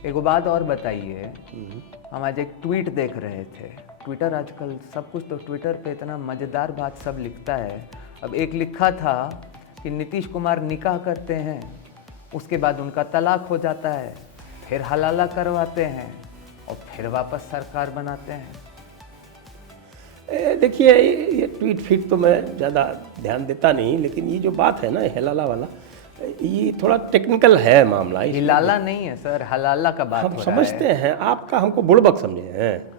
एगो बात और बताइए। हम आज एक ट्वीट देख रहे थे। ट्विटर आजकल सब कुछ तो ट्विटर पे इतना मज़ेदार बात सब लिखता है। अब एक लिखा था कि नीतीश कुमार निकाह करते हैं, उसके बाद उनका तलाक हो जाता है, फिर हलाला करवाते हैं और फिर वापस सरकार बनाते हैं। देखिए, ये ट्वीट फीट तो मैं ज़्यादा ध्यान देता नहीं, लेकिन ये जो बात है ना हेलाला वाला, ये थोड़ा टेक्निकल है मामला। हिलाला नहीं है सर, हलाला का बात हम हो रहा समझते है। हैं, आपका हमको बुड़बक समझे हैं।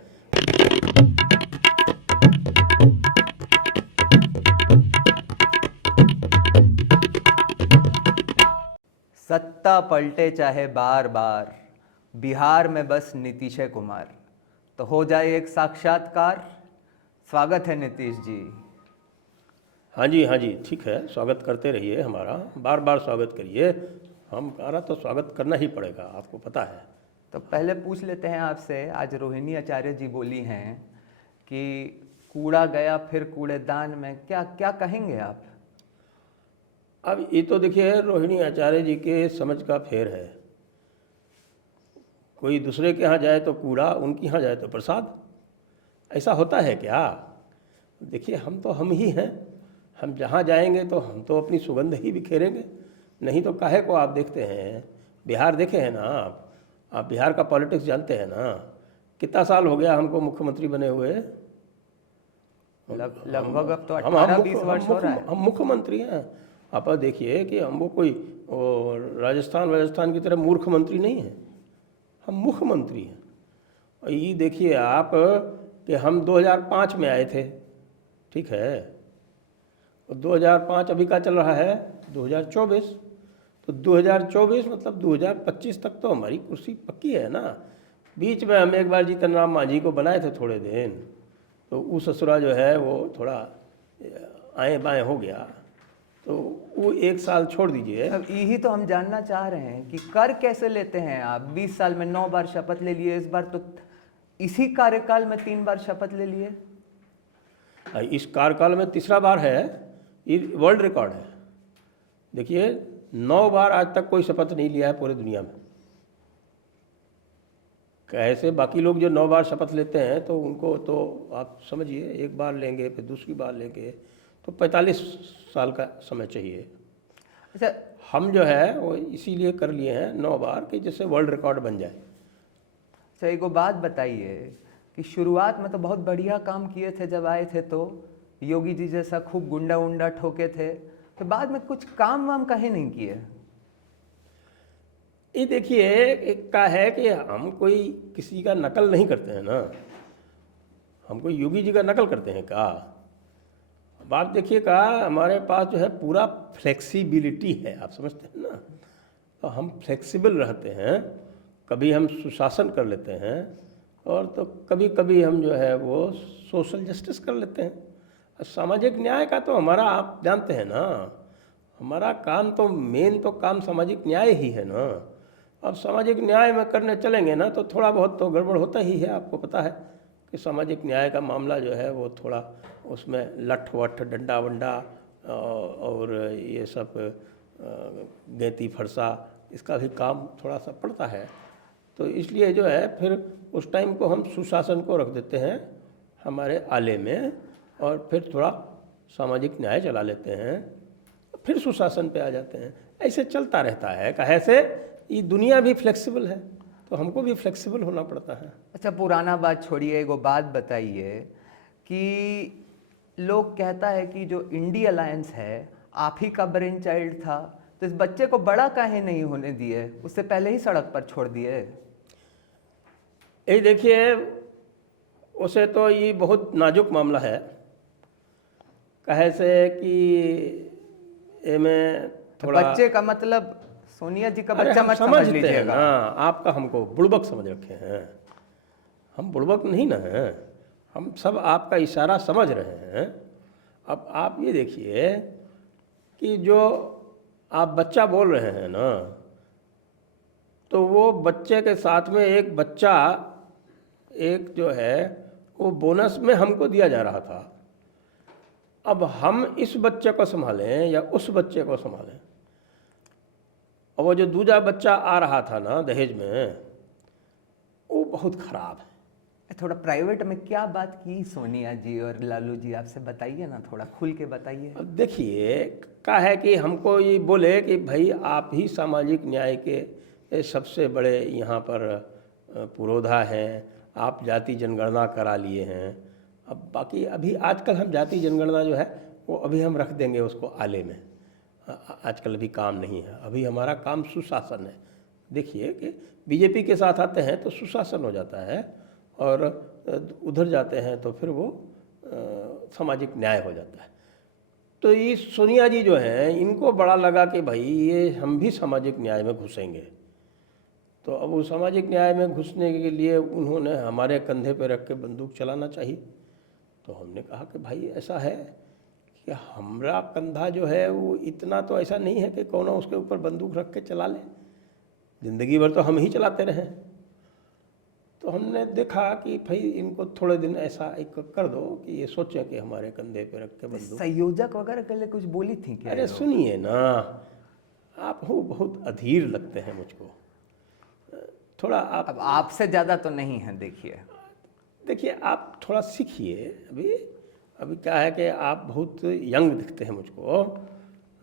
सत्ता पलटे चाहे बार बार, बिहार में बस नीतीश कुमार, तो हो जाए एक साक्षात्कार। स्वागत है नीतीश जी। हाँ जी, ठीक है, स्वागत करते रहिए, हमारा बार बार स्वागत करिए। हमारा तो स्वागत करना ही पड़ेगा, आपको पता है। तो पहले पूछ लेते हैं आपसे, आज रोहिणी आचार्य जी बोली हैं कि कूड़ा गया फिर कूड़ेदान में, क्या क्या कहेंगे आप? अब ये तो देखिए रोहिणी आचार्य जी के समझ का फेर है। कोई दूसरे के यहाँ जाए तो कूड़ा, उनके यहाँ जाए तो प्रसाद। ऐसा होता है क्या? देखिए, हम तो हम ही हैं। हम जहाँ जाएंगे तो हम तो अपनी सुगंध ही बिखेरेंगे। नहीं तो काहे को आप देखते हैं, बिहार देखे हैं ना आप बिहार का पॉलिटिक्स जानते हैं ना। कितना साल हो गया हमको मुख्यमंत्री बने हुए? लगभग अब तो हम 18-20 वर्ष हो रहा है। हम मुख्यमंत्री हैं। आप देखिए कि हम वो कोई राजस्थान की तरह मूर्ख मंत्री नहीं है। हम मुख्यमंत्री हैं। और ये देखिए आप कि हम 2005 में आए थे, ठीक है, और 2005 अभी का चल रहा है 2024। तो 2024 मतलब 2025 तक तो हमारी कुर्सी पक्की है ना। बीच में हम एक बार जीतन राम मांझी को बनाए थे थोड़े दिन, तो वो ससुरा जो है वो थोड़ा आए बाएँ हो गया, तो वो एक साल छोड़ दीजिए। अब यही तो हम जानना चाह रहे हैं कि कर कैसे लेते हैं आप? 20 साल में 9 बार शपथ ले लिए, इस बार तो इसी कार्यकाल में 3 बार शपथ ले लिए। इस कार्यकाल में तीसरा बार है, ये वर्ल्ड रिकॉर्ड है। देखिए 9 बार आज तक कोई शपथ नहीं लिया है पूरे दुनिया में। कैसे बाकी लोग जो 9 बार शपथ लेते हैं तो उनको तो आप समझिए, एक बार लेंगे फिर दूसरी बार लेंगे तो 45 साल का समय चाहिए। अच्छा, हम जो है वो इसीलिए कर लिए हैं 9 बार कि जिससे वर्ल्ड रिकॉर्ड बन जाए। अच्छा एक बात बताइए कि शुरुआत में तो बहुत बढ़िया काम किए थे, जब आए थे तो योगी जी जैसा खूब गुंडा उंडा ठोके थे, फिर बाद में कुछ काम वाम कहे नहीं किए। ये देखिए, एक का है कि हम कोई किसी का नकल नहीं करते हैं ना। हम कोई योगी जी का नकल करते हैं का? अब आप देखिएगा, हमारे पास जो है पूरा फ्लेक्सिबिलिटी है, आप समझते हैं ना। तो हम फ्लेक्सिबल रहते हैं। कभी हम सुशासन कर लेते हैं और तो कभी कभी हम जो है वो सोशल जस्टिस कर लेते हैं। सामाजिक न्याय का तो हमारा आप जानते हैं ना, हमारा काम तो मेन तो काम सामाजिक न्याय ही है ना। अब सामाजिक न्याय में करने चलेंगे ना तो थोड़ा बहुत तो गड़बड़ होता ही है। आपको पता है कि सामाजिक न्याय का मामला जो है वो थोड़ा उसमें लठ वठ डंडा वंडा और ये सब गैती फरसा, इसका भी काम थोड़ा सा पड़ता है। तो इसलिए जो है फिर उस टाइम को हम सुशासन को रख देते हैं हमारे आले में, और फिर थोड़ा सामाजिक न्याय चला लेते हैं, फिर सुशासन पे आ जाते हैं। ऐसे चलता रहता है। कहे से ये दुनिया भी फ्लेक्सिबल है तो हमको भी फ्लेक्सिबल होना पड़ता है। अच्छा पुराना बात छोड़िए, एगो बात बताइए कि लोग कहता है कि जो इंडी अलायंस है आप ही का ब्रेन चाइल्ड था, तो इस बच्चे को बड़ा काहे नहीं होने दिए, उससे पहले ही सड़क पर छोड़ दिए। ये देखिए, उसे तो ये बहुत नाजुक मामला है। कहे से कि में थोड़ा बच्चे का मतलब सोनिया जी का अरे बच्चा हम मत समझ समझते हैं लीजिएगा। ना, आपका हमको बुड़बक समझ रखे हैं। हम बुड़बक नहीं ना हैं, हम सब आपका इशारा समझ रहे हैं। अब आप ये देखिए कि जो आप बच्चा बोल रहे हैं ना, तो वो बच्चे के साथ में एक बच्चा एक जो है वो बोनस में हमको दिया जा रहा था। अब हम इस बच्चे को संभालें या उस बच्चे को संभालें। और वो जो दूजा बच्चा आ रहा था ना दहेज में, बहुत खराब है। थोड़ा प्राइवेट में क्या बात की सोनिया जी और लालू जी, आपसे बताइए ना, थोड़ा खुल के बताइए। अब देखिए क्या है कि हमको ये बोले कि भाई आप ही सामाजिक न्याय के सबसे बड़े यहाँ पर पुरोधा हैं, आप जाति जनगणना करा लिए हैं। अब बाकी अभी आजकल हम जाति जनगणना जो है वो अभी हम रख देंगे उसको आले में। आजकल अभी काम नहीं है, अभी हमारा काम सुशासन है। देखिए कि बीजेपी के साथ आते हैं तो सुशासन हो जाता है, और उधर जाते हैं तो फिर वो सामाजिक न्याय हो जाता है। तो ये सोनिया जी जो हैं इनको बड़ा लगा कि भाई ये हम भी सामाजिक न्याय में घुसेंगे। तो अब वो सामाजिक न्याय में घुसने के लिए उन्होंने हमारे कंधे पर रख के बंदूक चलाना चाहिए। तो हमने कहा कि भाई ऐसा है कि हमारा कंधा जो है वो इतना तो ऐसा नहीं है कि कौन उसके ऊपर बंदूक रख के चला ले, ज़िंदगी भर तो हम ही चलाते रहें। तो हमने देखा कि भाई इनको थोड़े दिन ऐसा एक कर दो कि ये सोचें कि हमारे कंधे पे रख के बंदूक। संयोजक वगैरह के लिए कुछ बोली थी क्या? अरे सुनिए ना, आप हो बहुत अधीर लगते हैं मुझको, थोड़ा आप। अब आपसे ज़्यादा तो नहीं है, देखिए आप थोड़ा सीखिए। अभी क्या है कि आप बहुत यंग दिखते हैं मुझको,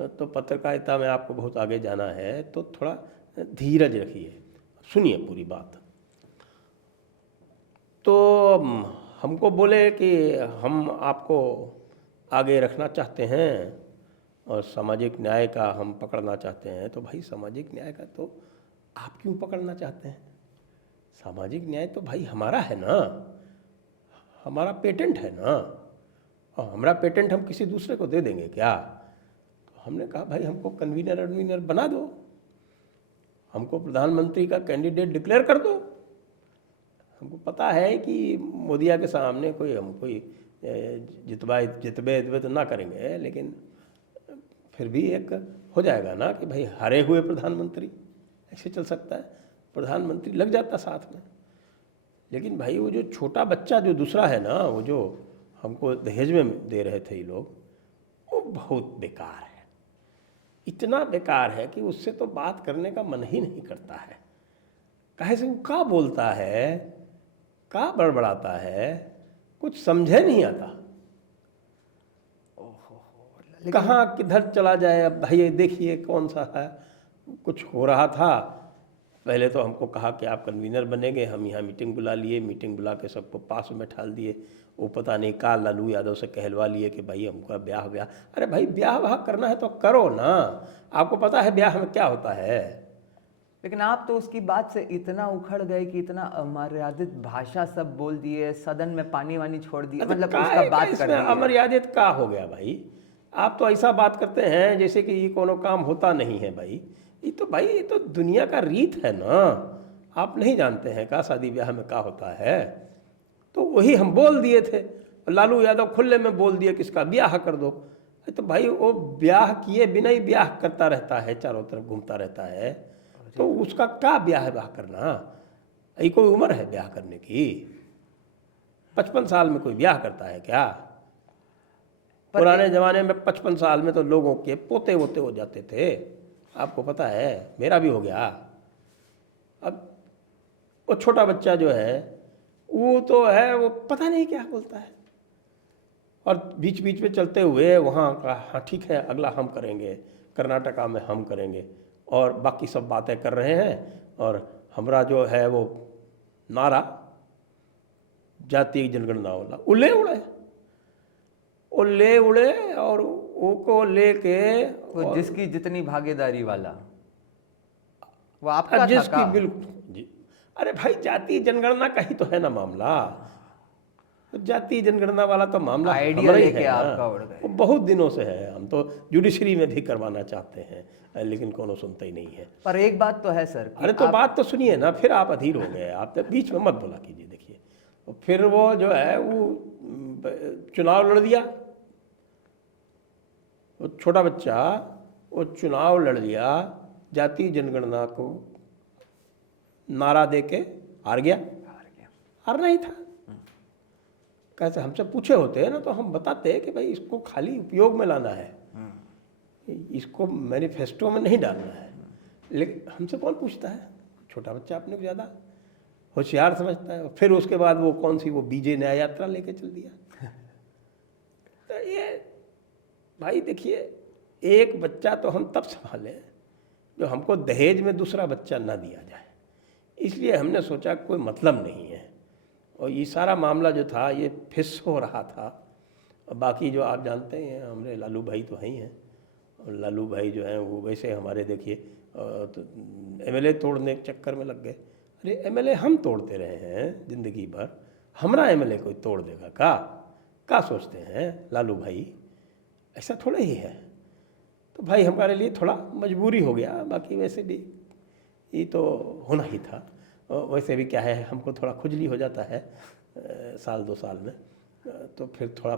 तो पत्रकारिता में आपको बहुत आगे जाना है, तो थोड़ा धीरज रखिए, सुनिए पूरी बात। तो हमको बोले कि हम आपको आगे रखना चाहते हैं और सामाजिक न्याय का हम पकड़ना चाहते हैं। तो भाई सामाजिक न्याय का तो आप क्यों पकड़ना चाहते हैं? सामाजिक न्याय तो भाई हमारा है ना, हमारा पेटेंट है ना, और हमारा पेटेंट हम किसी दूसरे को दे देंगे क्या? तो हमने कहा भाई हमको कन्वीनर बना दो, हमको प्रधानमंत्री का कैंडिडेट डिक्लेयर कर दो। हमको पता है कि मोदिया के सामने हम कोई जितबे तो ना करेंगे, लेकिन फिर भी एक हो जाएगा ना कि भाई हारे हुए प्रधानमंत्री, ऐसे चल सकता है? प्रधानमंत्री लग जाता साथ में। लेकिन भाई वो जो छोटा बच्चा जो दूसरा है ना, वो जो हमको दहेज में दे रहे थे ये लोग, वो बहुत बेकार है। इतना बेकार है कि उससे तो बात करने का मन ही नहीं करता है। काहे से वो का बोलता है, का बड़बड़ाता है, कुछ समझे नहीं आता। कहाँ किधर चला जाए। अब भाई देखिए कौन सा है, कुछ हो रहा था, पहले तो हमको कहा कि आप कन्वीनर बनेंगे, हम यहाँ मीटिंग बुला लिए, मीटिंग बुला के सबको पास में बैठा दिए। वो पता नहीं का लालू यादव से कहलवा लिए कि भाई हमको ब्याह। अरे भाई ब्याह करना है तो करो ना, आपको पता है ब्याह में क्या होता है। लेकिन आप तो उसकी बात से इतना उखड़ गए कि इतना अमर्यादित भाषा सब बोल दिए, सदन में पानी वानी छोड़ दिए, मतलब उसका बात कर दिए। अमर्यादित का हो गया भाई? आप तो ऐसा बात करते हैं जैसे कि ये कोनो काम होता नहीं है भाई। ये तो दुनिया का रीत है ना, आप नहीं जानते हैं का शादी ब्याह में क्या होता है? तो वही हम बोल दिए थे। लालू यादव खुले में बोल दिया कि इसका ब्याह कर दो। तो भाई वो ब्याह किए बिना ही ब्याह करता रहता है, चारों तरफ घूमता रहता है, तो उसका क्या ब्याह करना? ये कोई उम्र है ब्याह करने की? 55 साल में कोई ब्याह करता है क्या? पुराने ज़माने में 55 साल में तो लोगों के पोते वोते हो जाते थे, आपको पता है, मेरा भी हो गया। अब वो छोटा बच्चा जो है वो तो है, वो पता नहीं क्या बोलता है, और बीच बीच में चलते हुए वहाँ का हाँ ठीक है अगला हम करेंगे, कर्नाटका में हम करेंगे, और बाकी सब बातें कर रहे हैं। और हमारा जो है वो नारा जातीय जनगणना वाला उले उड़े और वो लेके, वो जिसकी जितनी भागीदारी वाला वो आपका जिसकी था बिल्कुल जी। अरे भाई जातीय जनगणना का ही तो है ना मामला, जातीय जनगणना वाला तो मामला आइडिया हमारा ही लेके है आपका ना, उड़ गए। वो बहुत दिनों से है। हम तो जुडिशरी में भी करवाना चाहते हैं, लेकिन कोनो सुनता ही नहीं है। पर एक बात तो है सर कि अरे तो बात तो सुनिए ना, फिर आप अधीर हो गए, आप तो बीच में मत बोला कीजिए। देखिए फिर वो जो है वो चुनाव लड़ दिया, वो छोटा बच्चा वो चुनाव लड़ लिया, जातीय जनगणना को नारा दे के हार गया। हारना ही था। कैसे हमसे पूछे होते हैं ना तो हम बताते हैं कि भाई इसको खाली उपयोग में लाना है, इसको मैनिफेस्टो में नहीं डालना है। लेकिन हमसे कौन पूछता है, छोटा बच्चा अपने को ज़्यादा। होशियार समझता है। फिर उसके बाद वो कौन सी वो बीजे न्याय यात्रा लेके चल दिया। तो ये भाई देखिए, एक बच्चा तो हम तब संभालें जो हमको दहेज में दूसरा बच्चा ना दिया जाए, इसलिए हमने सोचा कोई मतलब नहीं है। और ये सारा मामला जो था ये फिस हो रहा था। और बाकी जो आप जानते हैं, हमारे लालू भाई तो हैं ही हैं, और लालू भाई जो हैं वो वैसे हमारे देखिए तो एमएलए तोड़ने के चक्कर में लग गए। अरे एमएलए हम तोड़ते रहे हैं ज़िंदगी भर, हमारा एमएलए कोई तोड़ देगा का सोचते हैं लालू भाई? ऐसा थोड़ा ही है। तो भाई हमारे लिए थोड़ा मजबूरी हो गया, बाकी वैसे भी ये तो होना ही था। और वैसे भी क्या है, हमको थोड़ा खुजली हो जाता है साल 2 साल में, तो फिर थोड़ा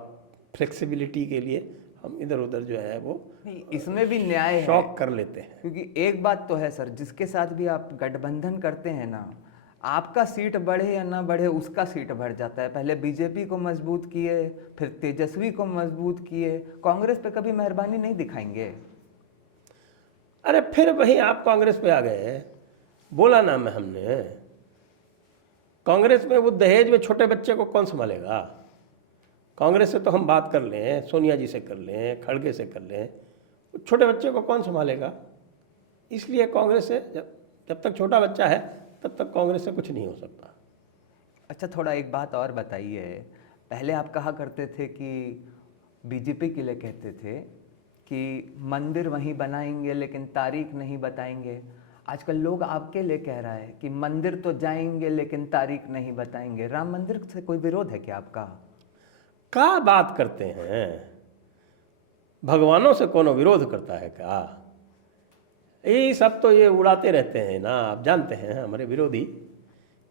फ्लेक्सिबिलिटी के लिए हम इधर उधर जो है वो नहीं, इसमें भी न्याय है, शौक कर लेते हैं। क्योंकि एक बात तो है सर, जिसके साथ भी आप गठबंधन करते हैं ना, आपका सीट बढ़े या ना बढ़े उसका सीट बढ़ जाता है। पहले बीजेपी को मजबूत किए, फिर तेजस्वी को मजबूत किए, कांग्रेस पे कभी मेहरबानी नहीं दिखाएंगे। अरे फिर वही आप कांग्रेस पे आ गए। बोला ना मैं, हमने कांग्रेस में वो दहेज में छोटे बच्चे को कौन संभालेगा? कांग्रेस से तो हम बात कर लें, सोनिया जी से कर लें, खड़गे से कर लें, छोटे बच्चे को कौन संभालेगा? इसलिए कांग्रेस से जब तक छोटा बच्चा है तब तक कांग्रेस से कुछ नहीं हो सकता। अच्छा, थोड़ा एक बात और बताइए। पहले आप कहा करते थे कि बीजेपी के लिए कहते थे कि मंदिर वहीं बनाएंगे लेकिन तारीख नहीं बताएंगे। आजकल लोग आपके लिए कह रहा है कि मंदिर तो जाएंगे लेकिन तारीख नहीं बताएंगे। राम मंदिर से कोई विरोध है क्या आपका? क्या बात करते हैं? भगवानों से कौन विरोध करता है क्या? ये सब तो ये उड़ाते रहते हैं ना, आप जानते हैं हमारे विरोधी,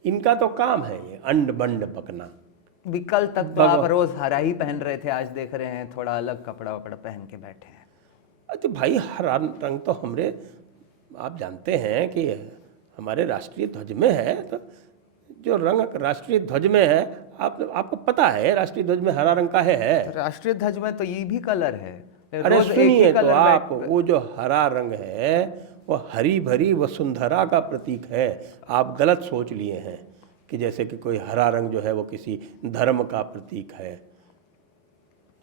इनका तो काम है ये अंड बंड बकना। कल तक तो आप रोज हरा ही पहन रहे थे, आज देख रहे हैं थोड़ा अलग कपड़ा वपड़ा पहन के बैठे हैं। तो भाई हरा रंग तो हमरे, आप जानते हैं कि हमारे राष्ट्रीय ध्वज में है। तो जो रंग राष्ट्रीय ध्वज में है, आपको पता है राष्ट्रीय ध्वज में हरा रंग का है। तो राष्ट्रीय ध्वज में तो ये भी कलर है। अरे रोज एक ही सुनिए, तो कलर आप वो जो हरा रंग है वो हरी भरी वसुंधरा का प्रतीक है। आप गलत सोच लिए हैं कि जैसे कि कोई हरा रंग जो है वो किसी धर्म का प्रतीक है।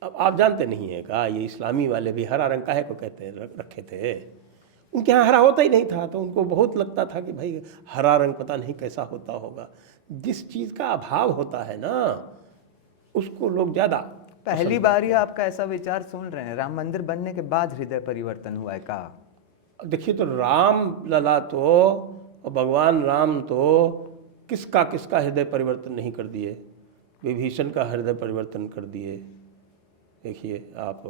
अब आप जानते नहीं है का, ये इस्लामी वाले भी हरा रंग काहे को कहते रखे थे? उनके यहाँ हरा होता ही नहीं था, तो उनको बहुत लगता था कि भाई हरा रंग पता नहीं कैसा होता होगा। जिस चीज़ का अभाव होता है ना, उसको लोग ज़्यादा पहली बार ही आपका ऐसा विचार सुन रहे हैं। राम मंदिर बनने के बाद हृदय परिवर्तन हुआ है का? देखिए, तो राम लला तो और भगवान राम तो किसका हृदय परिवर्तन नहीं कर दिए? विभीषण का हृदय परिवर्तन कर दिए। देखिए आप,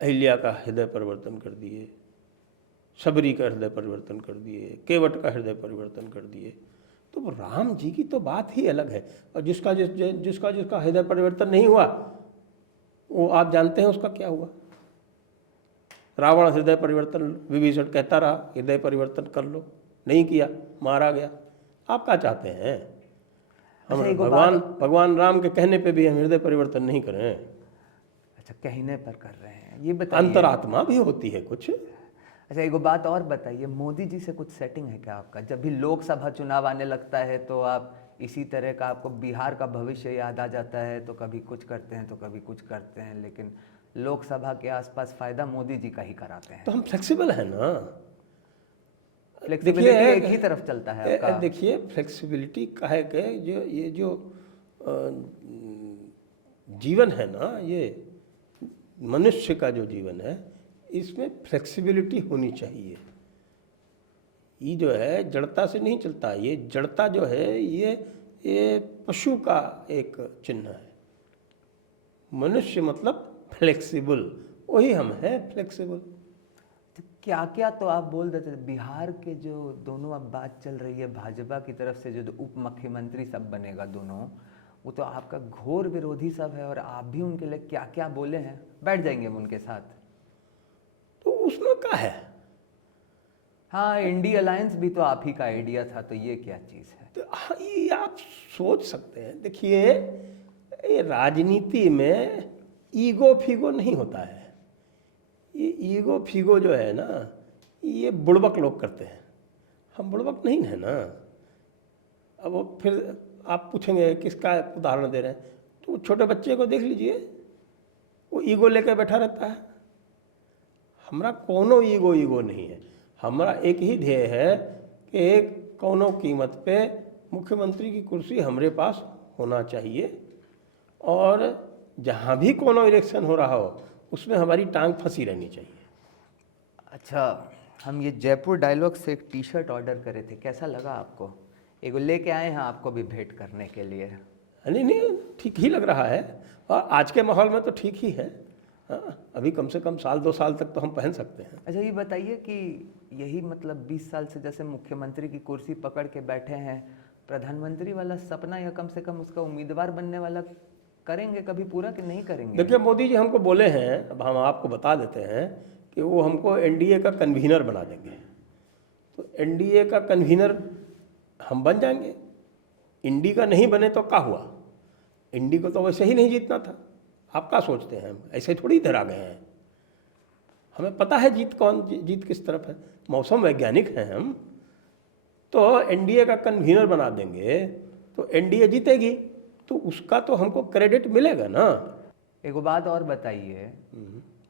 अहिल्या का हृदय परिवर्तन कर दिए, शबरी का हृदय परिवर्तन कर दिए, केवट का हृदय परिवर्तन कर दिए। तो वो राम जी की तो बात ही अलग है। और जिसका हृदय परिवर्तन नहीं हुआ, वो आप जानते हैं उसका क्या हुआ। रावण हृदय परिवर्तन, विभीषण कहता रहा हृदय परिवर्तन कर लो, नहीं किया, मारा गया। आप क्या चाहते हैं? हम भगवान राम के कहने पे भी हम हृदय परिवर्तन नहीं करें? अच्छा, कहने पर कर रहे हैं, ये बताइए। अंतरात्मा भी होती है कुछ। अच्छा, एक बात और बताइए, मोदी जी से कुछ सेटिंग है क्या आपका? जब भी लोकसभा चुनाव आने लगता है तो आप इसी तरह का, आपको बिहार का भविष्य याद आ जाता है, तो कभी कुछ करते हैं तो कभी कुछ करते हैं, लेकिन लोकसभा के आसपास फायदा मोदी जी का ही कराते हैं। तो हम फ्लेक्सिबल हैं ना। फ्लेक्सिबिलिटी एक ही तरफ चलता है आपका। देखिए, फ्लेक्सिबिलिटी कहे के जो जीवन है ना, ये मनुष्य का जो जीवन है, इसमें फ्लेक्सिबिलिटी होनी चाहिए। ये जो है जड़ता से नहीं चलता। ये जड़ता जो है ये पशु का एक चिन्ह है। मनुष्य मतलब फ्लेक्सिबल, वही हम हैं फ्लेक्सिबल। तो क्या क्या तो आप बोल देते थे। बिहार के जो दोनों अब बात चल रही है, भाजपा की तरफ से जो उप मुख्यमंत्री सब बनेगा दोनों, वो तो आपका घोर विरोधी सब है, और आप भी उनके लिए क्या क्या बोले हैं। बैठ जाएंगे हम उनके साथ? तो उसमें क्या है? हाँ, इंडी अलायंस भी तो आप ही का आइडिया था, तो ये क्या चीज़ है? तो ये आप सोच सकते हैं। देखिए, ये राजनीति में ईगो फीगो नहीं होता है। ये ईगो फीगो जो है ना, ये बुड़बक लोग करते हैं। हम बुड़बक नहीं है ना। अब वो फिर आप पूछेंगे किसका उदाहरण दे रहे हैं, तो छोटे बच्चे को देख लीजिए, वो ईगो लेकर बैठा रहता है। हमारा कोनो ईगो नहीं है, हमारा एक ही ध्येय है कि एक कोनो कीमत पे मुख्यमंत्री की कुर्सी हमारे पास होना चाहिए, और जहाँ भी कोनो इलेक्शन हो रहा हो उसमें हमारी टांग फंसी रहनी चाहिए। अच्छा, हम ये जयपुर डायलॉग से एक टी शर्ट ऑर्डर करे थे, कैसा लगा आपको? एगो लेके आए हैं आपको भी भेंट करने के लिए। नहीं नहीं, ठीक ही लग रहा है, और आज के माहौल में तो ठीक ही है। हाँ, अभी कम से कम साल 2 साल तक तो हम पहन सकते हैं। अच्छा, ये बताइए कि यही मतलब 20 साल से जैसे मुख्यमंत्री की कुर्सी पकड़ के बैठे हैं, प्रधानमंत्री वाला सपना या कम से कम उसका उम्मीदवार बनने वाला करेंगे कभी पूरा कि नहीं करेंगे? देखिए, मोदी जी हमको बोले हैं, अब हम आपको बता देते हैं कि वो हमको एनडीए का कन्वीनर बना देंगे। तो एनडीए का कन्वीनर हम बन जाएंगे। इंडी का नहीं बने तो क्या हुआ? इंडी को तो वैसे ही नहीं जीतना था। आप क्या सोचते हैं, हम ऐसे थोड़ी इधर आ गए हैं? हमें पता है जीत किस तरफ है। मौसम वैज्ञानिक हैं हम। तो एनडीए का कन्वीनर बना देंगे तो एनडीए जीतेगी, तो उसका तो हमको क्रेडिट मिलेगा ना। एगो बात और बताइए,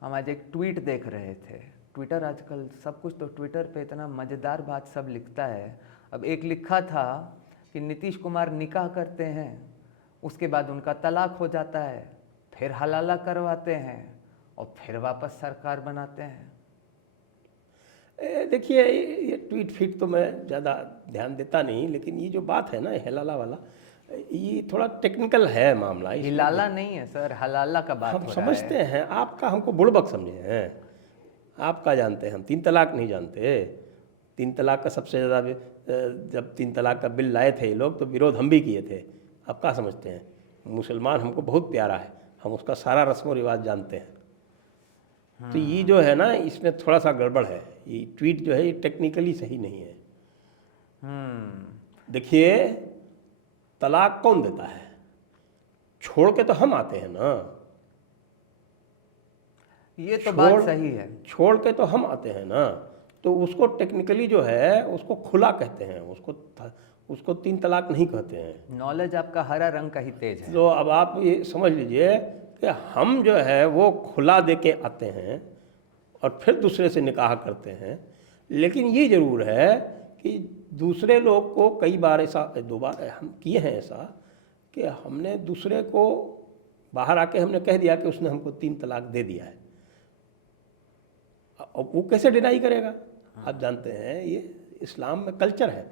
हम आज एक ट्वीट देख रहे थे। ट्विटर आजकल सब कुछ तो ट्विटर पे इतना मज़ेदार बात सब लिखता है। अब एक लिखा था कि नीतीश कुमार निकाह करते हैं, उसके बाद उनका तलाक हो जाता है, फिर हलाला करवाते हैं और फिर वापस सरकार बनाते हैं। देखिए, ये ट्वीट फीट तो मैं ज़्यादा ध्यान देता नहीं, लेकिन ये जो बात है ना, हेलाला वाला, ये थोड़ा टेक्निकल है मामला। हिलाला नहीं है सर, हलाला का बात हम हो रहा समझते है। हैं, आपका हमको बुड़बक समझे हैं। आप क्या जानते हैं, हम 3 तलाक नहीं जानते। 3 तलाक का सबसे ज़्यादा जब 3 तलाक का बिल लाए थे ये लोग, तो विरोध हम भी किए थे। आप क्या समझते हैं? मुसलमान हमको बहुत प्यारा है, हम उसका सारा रस्म व रिवाज जानते हैं। तो ये जो है ना, इसमें थोड़ा सा गड़बड़ है। ये ट्वीट जो है ये टेक्निकली सही नहीं है। देखिए, तलाक कौन देता है? छोड़ के तो हम आते हैं ना। ये तो बात सही है। छोड़ के तो हम आते हैं ना, तो उसको टेक्निकली जो है उसको खुला कहते हैं, उसको 3 तलाक नहीं कहते हैं। नॉलेज आपका हरा रंग का ही तेज है। तो अब आप ये समझ लीजिए कि हम जो है वो खुला दे के आते हैं और फिर दूसरे से निकाह करते हैं। लेकिन ये ज़रूर है कि दूसरे लोग को कई बार ऐसा, 2 बार हम किए हैं ऐसा, कि हमने दूसरे को बाहर आके हमने कह दिया कि उसने हमको 3 तलाक दे दिया है। अब वो कैसे डिनाई करेगा? आप जानते हैं ये इस्लाम में कल्चर है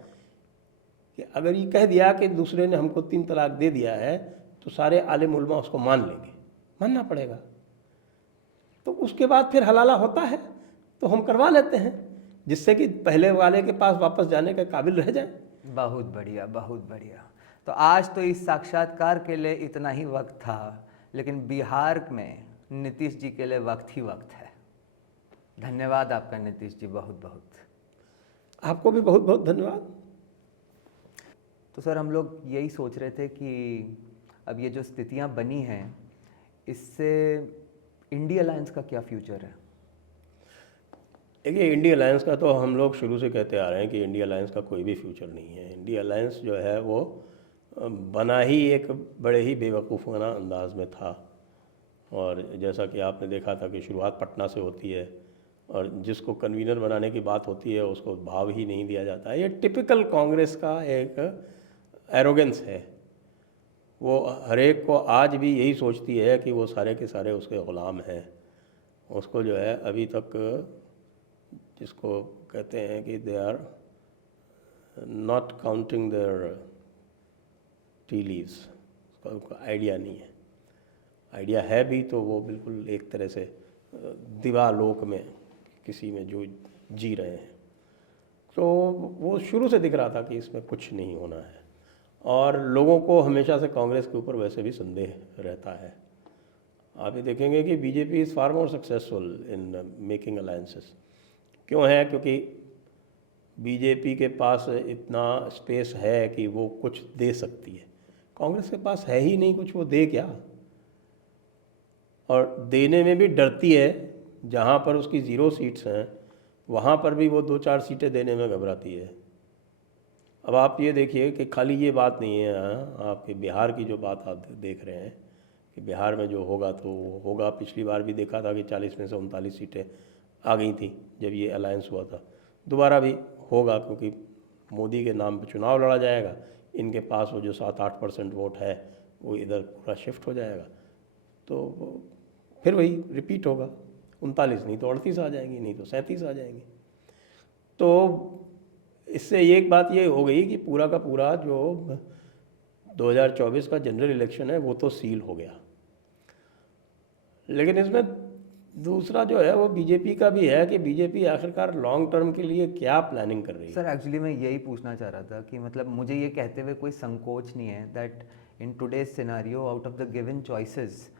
कि अगर ये कह दिया कि दूसरे ने हमको 3 तलाक दे दिया है, तो सारे आलिम उलमा उसको मान लेंगे, मानना पड़ेगा। तो उसके बाद फिर हलाला होता है तो हम करवा लेते हैं, जिससे कि पहले वाले के पास वापस जाने के काबिल रह जाए। बहुत बढ़िया, बहुत बढ़िया। तो आज तो इस साक्षात्कार के लिए इतना ही वक्त था, लेकिन बिहार में नीतीश जी के लिए वक्त ही वक्त है। धन्यवाद आपका नीतीश जी, बहुत बहुत। आपको भी बहुत बहुत धन्यवाद। तो सर, हम लोग यही सोच रहे थे कि अब ये जो स्थितियां बनी हैं, इससे इंडिया अलायंस का क्या फ्यूचर है? देखिए, इंडिया अलायंस का तो हम लोग शुरू से कहते आ रहे हैं कि इंडिया अलायंस का कोई भी फ्यूचर नहीं है। इंडिया अलायंस जो है वो बना ही एक बड़े ही बेवकूफ़ाना अंदाज में था, और जैसा कि आपने देखा था कि शुरुआत पटना से होती है और जिसको कन्वीनर बनाने की बात होती है उसको भाव ही नहीं दिया जाता है। ये टिपिकल कांग्रेस का एक एरोगेंस है। वो हर एक को आज भी यही सोचती है कि वो सारे के सारे उसके ग़ुलाम हैं। उसको जो है अभी तक, जिसको कहते हैं कि they are not counting their tea leaves, उसका आइडिया नहीं है। आइडिया है भी तो वो बिल्कुल एक तरह से दिवालोक में किसी में जो जी रहे हैं। तो वो शुरू से दिख रहा था कि इसमें कुछ नहीं होना है, और लोगों को हमेशा से कांग्रेस के ऊपर वैसे भी संदेह रहता है। आप ये देखेंगे कि BJP is far more successful in making alliances. क्यों है? क्योंकि बीजेपी के पास इतना स्पेस है कि वो कुछ दे सकती है। कांग्रेस के पास है ही नहीं कुछ, वो दे क्या? और देने में भी डरती है। जहाँ पर उसकी 0 सीट्स हैं वहाँ पर भी वो 2-4 सीटें देने में घबराती है। अब आप ये देखिए कि खाली ये बात नहीं है, आपके बिहार की जो बात आप देख रहे हैं कि बिहार में जो होगा तो होगा। पिछली बार भी देखा था कि 40 में से 39 सीटें आ गई थी जब ये अलायंस हुआ था। दोबारा भी होगा क्योंकि मोदी के नाम पर चुनाव लड़ा जाएगा, इनके पास वो जो 7-8% वोट है वो इधर पूरा शिफ्ट हो जाएगा, तो फिर वही रिपीट होगा। 39 नहीं तो 38 आ जाएंगी, नहीं तो 37 आ जाएंगी। तो इससे एक बात ये हो गई कि पूरा का पूरा जो 2024 का जनरल इलेक्शन है वो तो सील हो गया। लेकिन इसमें दूसरा जो है वो बीजेपी का भी है कि बीजेपी आखिरकार लॉन्ग टर्म के लिए क्या प्लानिंग कर रही है। सर एक्चुअली मैं यही पूछना चाह रहा था कि मतलब मुझे ये कहते हुए कोई संकोच नहीं है that in today's scenario out of the given choices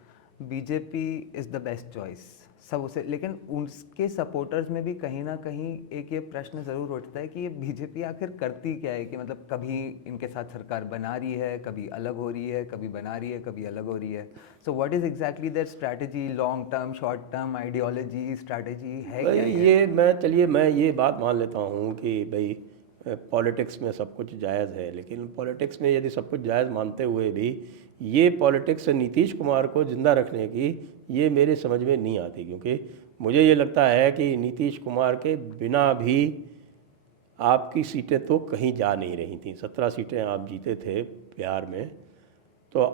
BJP is the best choice सब उसे, लेकिन उसके सपोर्टर्स में भी कहीं ना कहीं एक ये प्रश्न ज़रूर उठता है कि ये बीजेपी आखिर करती क्या है, कि मतलब कभी इनके साथ सरकार बना रही है, कभी अलग हो रही है, कभी बना रही है, कभी अलग हो रही है। So what is exactly their strategy, long term, short term ideology, strategy है क्या भाई ये मैं ये बात मान लेता हूँ कि भाई पॉलिटिक्स में सब कुछ जायज़ है, लेकिन पॉलिटिक्स में यदि सब कुछ जायज़ मानते हुए भी ये पॉलिटिक्स नीतीश कुमार को ज़िंदा रखने की ये मेरे समझ में नहीं आती, क्योंकि मुझे ये लगता है कि नीतीश कुमार के बिना भी आपकी सीटें तो कहीं जा नहीं रही थी। 17 सीटें आप जीते थे बिहार में, तो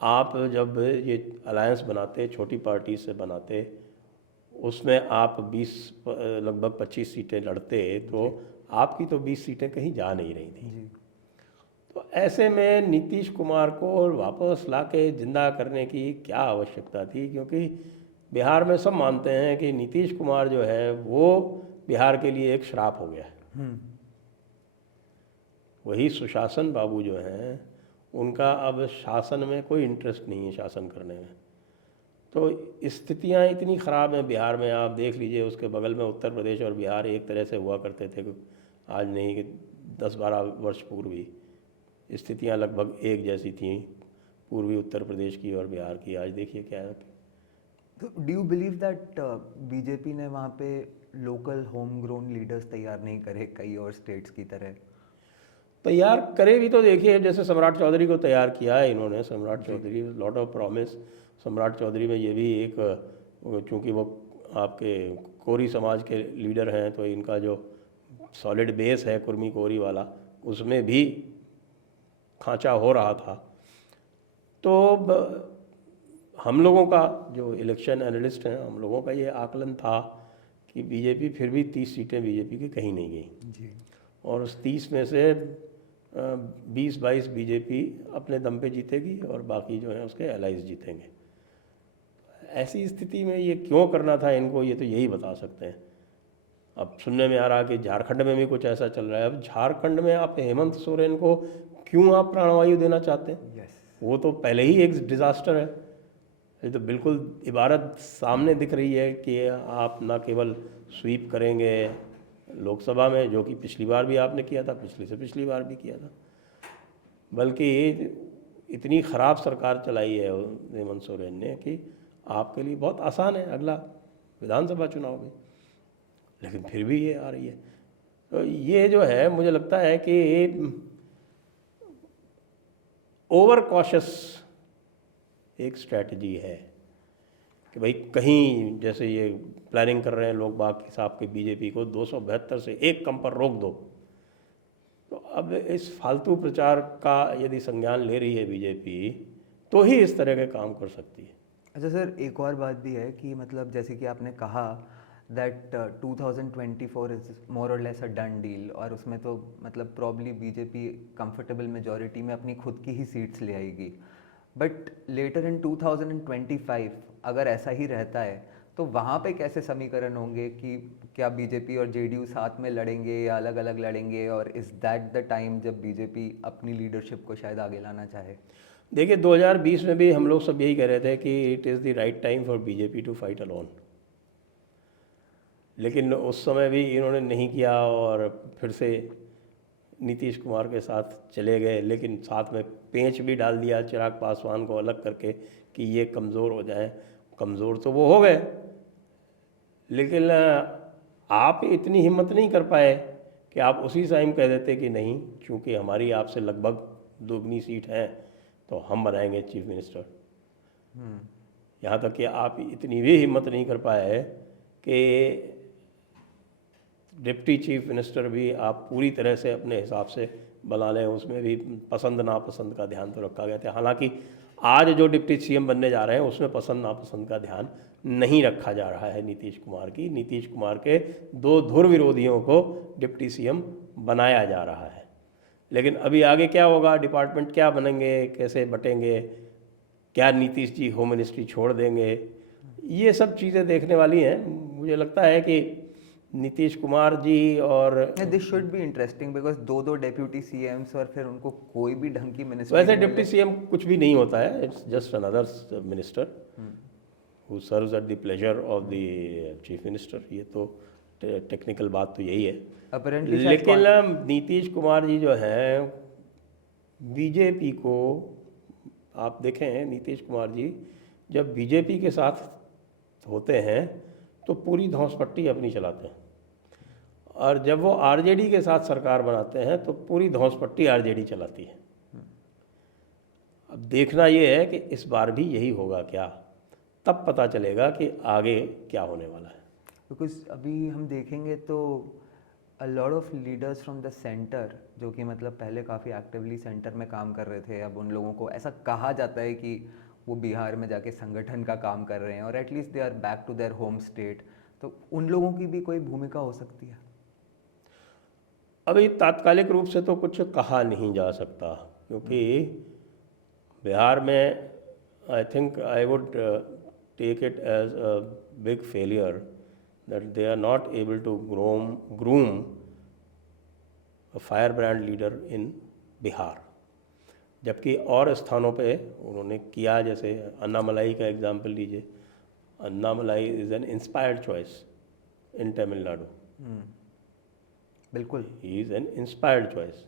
आप जब ये अलायंस बनाते, छोटी पार्टी से बनाते, उसमें आप 20 लगभग 25 सीटें लड़ते, तो आपकी तो 20 सीटें कहीं जा नहीं रही थी जी। तो ऐसे में नीतीश कुमार को वापस लाके जिंदा करने की क्या आवश्यकता थी, क्योंकि बिहार में सब मानते हैं कि नीतीश कुमार जो है वो बिहार के लिए एक श्राप हो गया है। वही सुशासन बाबू जो हैं उनका अब शासन में कोई इंटरेस्ट नहीं है, शासन करने में। तो स्थितियां इतनी ख़राब हैं बिहार में, आप देख लीजिए उसके बगल में उत्तर प्रदेश और बिहार एक तरह से हुआ करते थे, आज नहीं कि 10-12 वर्ष पूर्व ही स्थितियां लगभग एक जैसी थीं, पूर्वी उत्तर प्रदेश की और बिहार की। आज देखिए क्या है। तो do you believe that BJP ने वहाँ पे लोकल होम ग्रोन लीडर्स तैयार नहीं करे कई और स्टेट्स की तरह? तैयार करे भी तो देखिए, जैसे सम्राट चौधरी को तैयार किया है इन्होंने। सम्राट चौधरी लॉट ऑफ प्रॉमिस। सम्राट चौधरी में ये भी एक, चूँकि वो आपके कोरी समाज के लीडर हैं, तो इनका जो सॉलिड बेस है कुर्मी कोरी वाला, उसमें भी खांचा हो रहा था। तो हम लोगों का जो इलेक्शन एनालिस्ट हैं, हम लोगों का ये आकलन था कि बीजेपी फिर भी 30 सीटें बीजेपी की कहीं नहीं गई जी। और उस 30 में से 20-22 बीजेपी अपने दम पे जीतेगी और बाकी जो है उसके एलाइज जीतेंगे। ऐसी स्थिति में ये क्यों करना था इनको, ये तो यही बता सकते हैं। अब सुनने में आ रहा कि झारखंड में भी कुछ ऐसा चल रहा है। अब झारखंड में आप हेमंत सोरेन को क्यों आप प्राणवायु देना चाहते हैं? यस। वो तो पहले ही एक डिज़ास्टर है। ये तो बिल्कुल इबारत सामने दिख रही है कि आप ना केवल स्वीप करेंगे लोकसभा में, जो कि पिछली बार भी आपने किया था, पिछली से पिछली बार भी किया था, बल्कि इतनी ख़राब सरकार चलाई है हेमंत सोरेन ने कि आपके लिए बहुत आसान है अगला विधानसभा चुनाव भी, लेकिन फिर भी ये आ रही है। तो ये जो है मुझे लगता है कि ओवर कॉशियस एक स्ट्रैटेजी है कि भाई कहीं जैसे ये प्लानिंग कर रहे हैं लोग बाग के साहब के बीजेपी को 272 से एक कम पर रोक दो। तो अब इस फालतू प्रचार का यदि संज्ञान ले रही है बीजेपी तो ही इस तरह के काम कर सकती है। अच्छा सर, एक और बात भी है कि मतलब जैसे कि आपने कहा दैट 2024 इज मोर और लेस अ डन डील, और उसमें तो मतलब प्रॉब्ली बीजेपी कंफर्टेबल मेजॉरिटी में अपनी खुद की ही सीट्स ले आएगी। बट लेटर इन 2025 अगर ऐसा ही रहता है तो वहाँ पे कैसे समीकरण होंगे कि क्या बीजेपी और जेडीयू साथ में लड़ेंगे या अलग अलग लड़ेंगे, और इज़ दैट द टाइम जब बीजेपी अपनी लीडरशिप को शायद आगे लाना चाहे? देखिए 2020 में भी हम लोग सब यही कह रहे थे कि it is the right time for BJP to fight alone, लेकिन उस समय भी इन्होंने नहीं किया और फिर से नीतीश कुमार के साथ चले गए, लेकिन साथ में पेंच भी डाल दिया चिराग पासवान को अलग करके कि ये कमज़ोर हो जाए। कमज़ोर तो वो हो गए, लेकिन आप इतनी हिम्मत नहीं कर पाए कि आप उसी टाइम कह देते कि नहीं, क्योंकि हमारी आपसे लगभग दोगुनी सीट है तो हम बनाएंगे चीफ मिनिस्टर। यहाँ तक कि आप इतनी भी हिम्मत नहीं कर पाए कि डिप्टी चीफ मिनिस्टर भी आप पूरी तरह से अपने हिसाब से बना लें, उसमें भी पसंद नापसंद का ध्यान तो रखा गया था। हालांकि आज जो डिप्टी सीएम बनने जा रहे हैं उसमें पसंद नापसंद का ध्यान नहीं रखा जा रहा है नीतीश कुमार की। नीतीश कुमार के दो धुर विरोधियों को डिप्टी सीएम बनाया जा रहा है। लेकिन अभी आगे क्या होगा, डिपार्टमेंट क्या बनेंगे, कैसे बटेंगे, क्या नीतीश जी होम मिनिस्ट्री छोड़ देंगे, ये सब चीज़ें देखने वाली हैं। मुझे लगता है कि नीतीश कुमार जी और this should be interesting because दो डेप्यूटी सीएम्स और फिर उनको कोई भी ढंग की मिनिस्ट्री वैसे डिप्टी सीएम कुछ भी नहीं होता है, it's just another minister who serves at the pleasure of the chief minister. ये तो टेक्निकल बात तो यही है। अपरेंटली लेकिन नीतीश कुमार जी जो है बीजेपी को, आप देखें नीतीश कुमार जी जब बीजेपी के साथ होते हैं तो पूरी धौंसपट्टी अपनी चलाते हैं, और जब वो आरजेडी के साथ सरकार बनाते हैं तो पूरी धौंसपट्टी आरजेडी चलाती है। अब देखना ये है कि इस बार भी यही होगा क्या, तब पता चलेगा कि आगे क्या होने वाला है। बिकॉज अभी हम देखेंगे तो a lot of leaders from the centre, जो कि मतलब पहले काफ़ी एक्टिवली सेंटर में काम कर रहे थे, अब उन लोगों को ऐसा कहा जाता है कि वो बिहार में जाके संगठन का काम कर रहे हैं और at least they are back to their home state. तो उन लोगों की भी कोई भूमिका हो सकती है? अभी तात्कालिक रूप से तो कुछ कहा नहीं जा सकता, क्योंकि बिहार में I think I would take it as a big failure that they are not able to groom a fire brand leader in Bihar. जबकि और स्थानों पे उन्होंने किया, जैसे अन्नामलाई का एग्जाम्पल लीजिए। Annamalai is an inspired choice in Tamil Nadu. बिल्कुल, he is an inspired choice.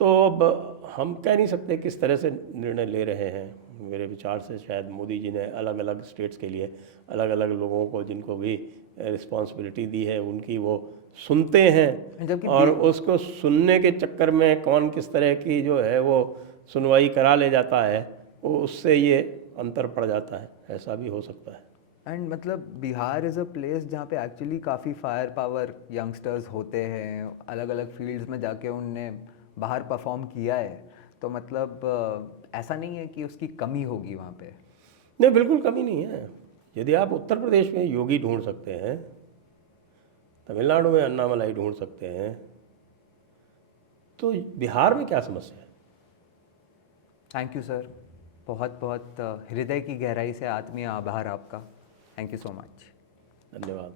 तो अब हम कह नहीं सकते किस तरह से निर्णय ले रहे हैं। मेरे विचार से शायद मोदी जी ने अलग अलग स्टेट्स के लिए अलग अलग लोगों को, जिनको भी रिस्पॉन्सिबिलिटी दी है, उनकी वो सुनते हैं, जबकि और उसको सुनने के चक्कर में कौन किस तरह की जो है वो सुनवाई करा ले जाता है, वो उससे ये अंतर पड़ जाता है। ऐसा भी हो सकता है। एंड मतलब बिहार इज़ अ प्लेस जहाँ पे एक्चुअली काफ़ी फायर पावर यंगस्टर्स होते हैं, अलग अलग फील्ड्स में जाके उनने बाहर परफॉर्म किया है। तो मतलब ऐसा नहीं है कि उसकी कमी होगी वहाँ पे। नहीं, बिल्कुल कमी नहीं है। यदि आप उत्तर प्रदेश में योगी ढूंढ सकते हैं, तमिलनाडु में अन्नामलाई ढूंढ सकते हैं, तो बिहार में क्या समस्या है? थैंक यू सर, बहुत बहुत हृदय की गहराई से आत्मीय आभार आपका। Thank you so much. धन्यवाद।